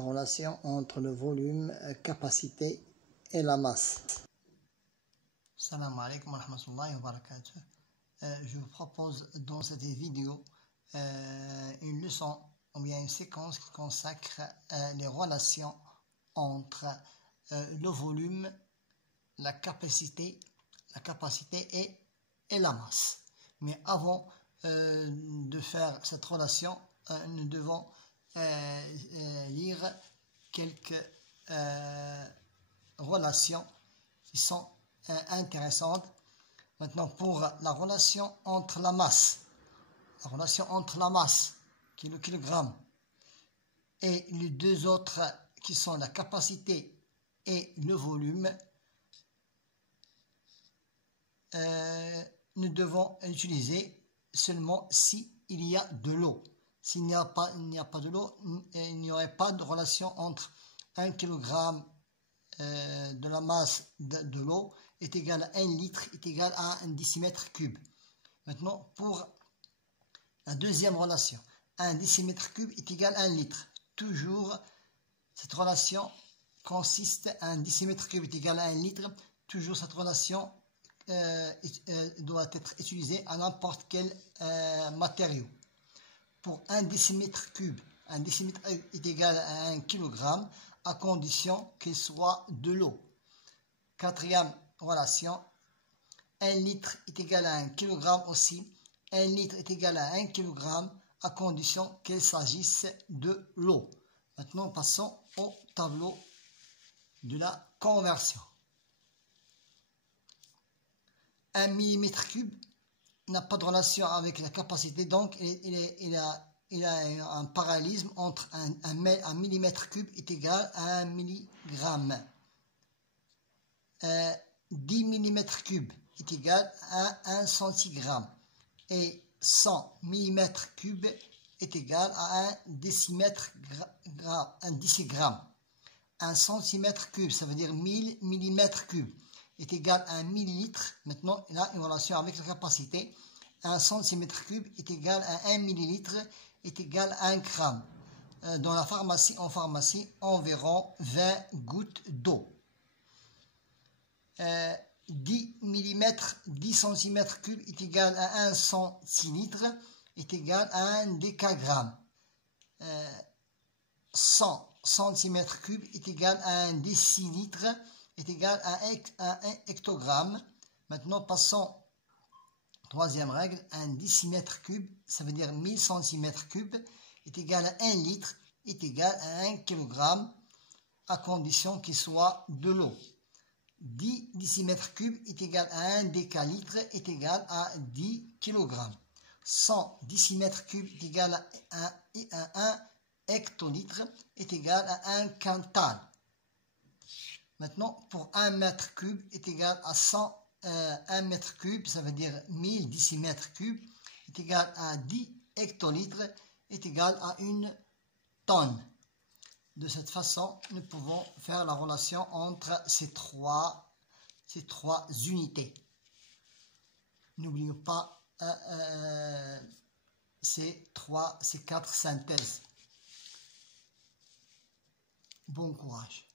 la relation entre le volume, capacité et la masse. Salam alaikum wa rahmatullahi wa barakatuh. Je vous propose dans cette vidéo une leçon ou bien une séquence qui consacre les relations entre le volume, la capacité et la masse. Mais avant de faire cette relation, nous devons lire quelques relations qui sont intéressantes. Maintenant, pour la relation entre la masse, qui est le kilogramme, et les deux autres qui sont la capacité et le volume, nous devons utiliser seulement si il y a de l'eau. S'il n'y a pas de l'eau, il n'y aurait pas de relation entre 1 kg de la masse de l'eau est égal à 1 litre, est égal à 1 décimètre cube. Maintenant, pour la deuxième relation, 1 décimètre cube est égal à 1 litre. Toujours, cette relation consiste à 1 décimètre cube est égal à 1 litre. Toujours, cette relation doit être utilisée à n'importe quel matériau. Pour 1 décimètre cube, 1 décimètre est égal à 1 kg à condition qu'il soit de l'eau. Quatrième relation, 1 litre est égal à 1 kg aussi. 1 litre est égal à 1 kg à condition qu'il s'agisse de l'eau. Maintenant, passons au tableau de la conversion. 1 mm3 n'a pas de relation avec la capacité, donc il a un parallélisme entre un millimètre cube est égal à 1 milligramme. 10 mm3 est égal à 1 centigramme. Et 100 mm3 est égal à 1 décigramme. 1 cm3, ça veut dire 1000 mm3 est égal à 1 millilitre. Maintenant, il a une relation avec la capacité. 1 cm3 est égal à 1 millilitre est égal à 1 gramme. Dans la pharmacie, environ 20 gouttes d'eau. 10 cm3 est égal à 1 centilitre est égal à 1 décagramme. 100 cm3 est égal à 1 décilitre est égal à 1 hectogramme. Maintenant, passons troisième règle. 1 décimètre3, ça veut dire 1000 cm3 est égal à 1 litre est égal à 1 kg à condition qu'il soit de l'eau. 10 décimètres3 est égal à 1 décalitre est égal à 10 kg. 100 décimètres3 est égal à 1 hectolitre est égal à 1 quintal. Maintenant, pour 1 mètre cube est égal à 1 mètre cube, ça veut dire 1000 décimètres3 est égal à 10 hectolitres est égal à 1 tonne. De cette façon, nous pouvons faire la relation entre ces trois unités. N'oublions pas ces 4 synthèses. Bon courage.